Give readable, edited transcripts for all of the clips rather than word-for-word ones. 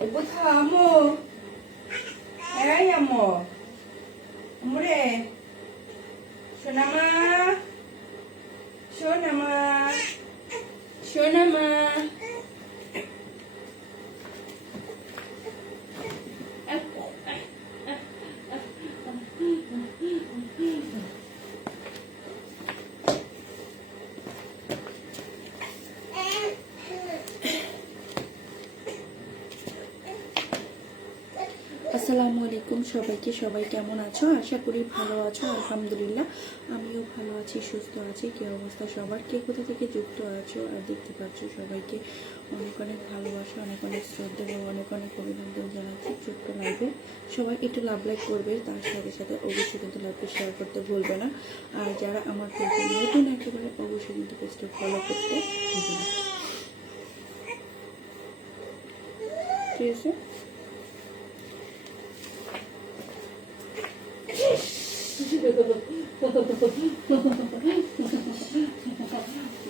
কোথাও আম্মু, এই আম্মু, আম্মু রে, সোনামা, সোনামা, সোনামা। আসসালামু আলাইকুম সবাইকে। সবাই কেমন আছো? আশা করি ভালো আছো। আলহামদুলিল্লাহ আমিও ভালো আছি, সুস্থ আছি। কি অবস্থা সবার? কে কোথা থেকে যুক্ত আছো আর দেখতে পাচ্ছ, সবাইকে অনেক অনেক ভালোবাসা, অনেক অনেক শ্রদ্ধা এবং অনেক অনেক অভিনন্দন জানাচ্ছি ছোট্ট লাইভে। সবাই একটু লাভ লাইক করবে, তার সাথে সাথে অবশ্যই কিন্তু লাইভটা শেয়ার করতে ভুলবে না। আর যারা আমার পেজে নতুন একেবারে, অবশ্যই কিন্তু পেজটা ফলো করতে ভুলবে না। ঠিক আছে?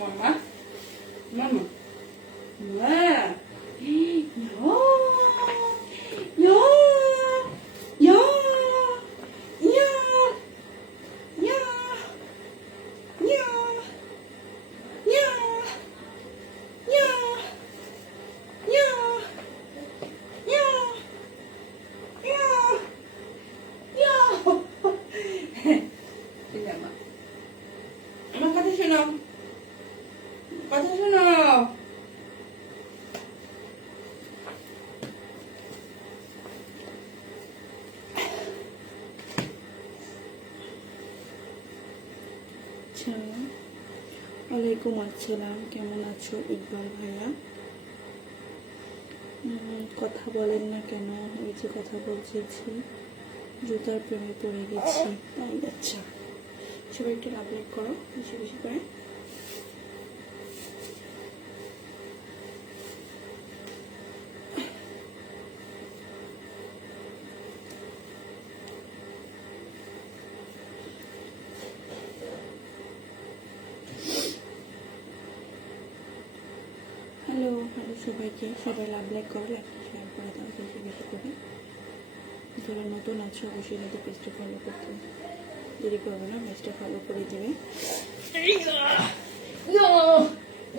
Mama, mama, mama. Ja, ja, ja, ja, ja, ja, ja, ja, ja, ja, ja. ঠিক আছে, আমার কথা শোনো, কথা শোনো। আচ্ছা, ওয়ালাইকুম আসসালাম। কেমন আছো ইকবাল ভাইয়া? কথা বলেন না কেন? এই যে কথা বলছি, জুতার প্রেমে পড়ে গেছি তাই। আচ্ছা, সবাই একটু লাভ লাইক করো বেশি বেশি করে। হ্যালো হ্যালো সবাইকে, সবাই লাভ লাইক করো, লাইকটা শেয়ার করে দাও বেশি বেশি করে। যারা নতুন আছো অবশ্যই কিন্তু পেজটা ফলো করতে দেরি করবে না, পেজটা ফলো করে দেবে। Ja,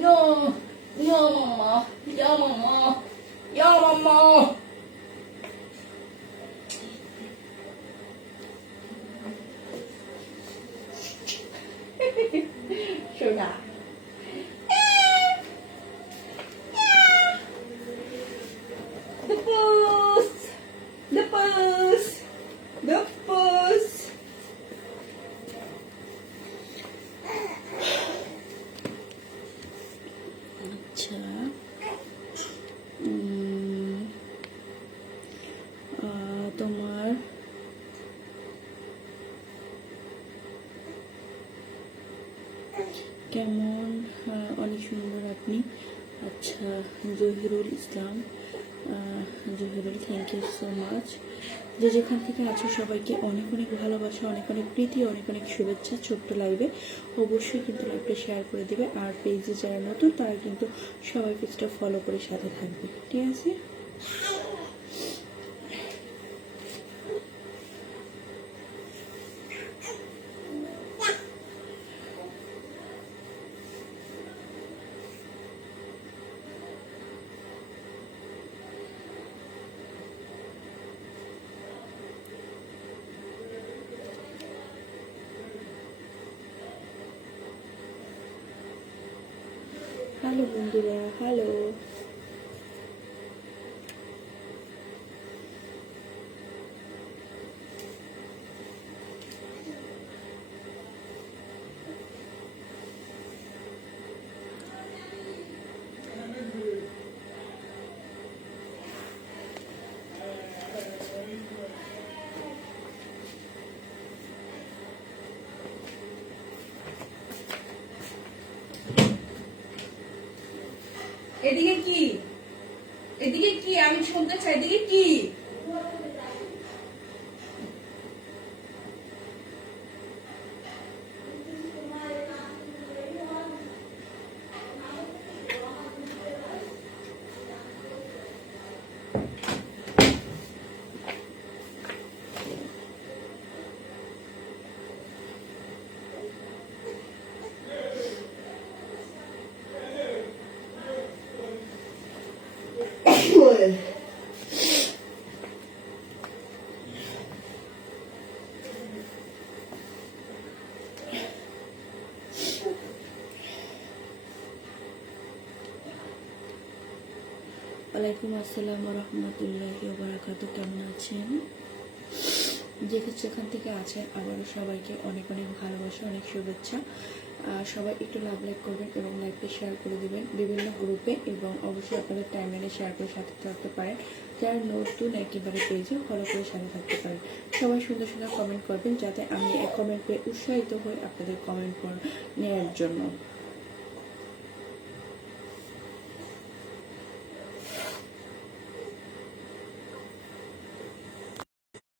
ja, ja, Mama, ja, Mama, ja, Mama. শোনা, the bus, the bus, the bus. আচ্ছা, তোমার কেমন? অনেক সুন্দর আপনি। আচ্ছা, Zahirul Islam, Zahirul, thank you so much. যে যেখান থেকে আছো সবাইকে অনেক অনেক ভালোবাসা, অনেক অনেক প্রীতি, অনেক অনেক শুভেচ্ছা। ছোট্ট লাইভে অবশ্যই কিন্তু লাইভটা শেয়ার করে দেবে। আর পেজে যারা নতুন তারা কিন্তু সবাই পেজটা ফলো করে সাথে থাকবে, ঠিক আছে? হ্যালো বন্ধুরা, হ্যালো। এদিকে কি, এদিকে কি, আমি শুনতে চাই, এদিকে কি? ওয়ালাইকুম আসসালাম রহমতুল্লাহি ওয়া বারাকাতুহু। কেমন আছেন? যেখান থেকে আছেন আবারও সবাইকে অনেক অনেক ভালোবাসা, অনেক শুভেচ্ছা। সবাই একটু লাইক করবেন এবং লাইভটা শেয়ার করে দিবেন বিভিন্ন গ্রুপে, এবং অবশ্যই আপনাদের টাইমলাইনে শেয়ার করে সাথে থাকতে পারেন। যারা নতুন একেবারে পেজে ফলো করে সাথে থাকতে পারেন। সবাই সুন্দর সুন্দর কমেন্ট করবেন যাতে আমি এক কমেন্ট পেয়ে উৎসাহিত হই আপনাদের কমেন্ট নেওয়ার জন্য।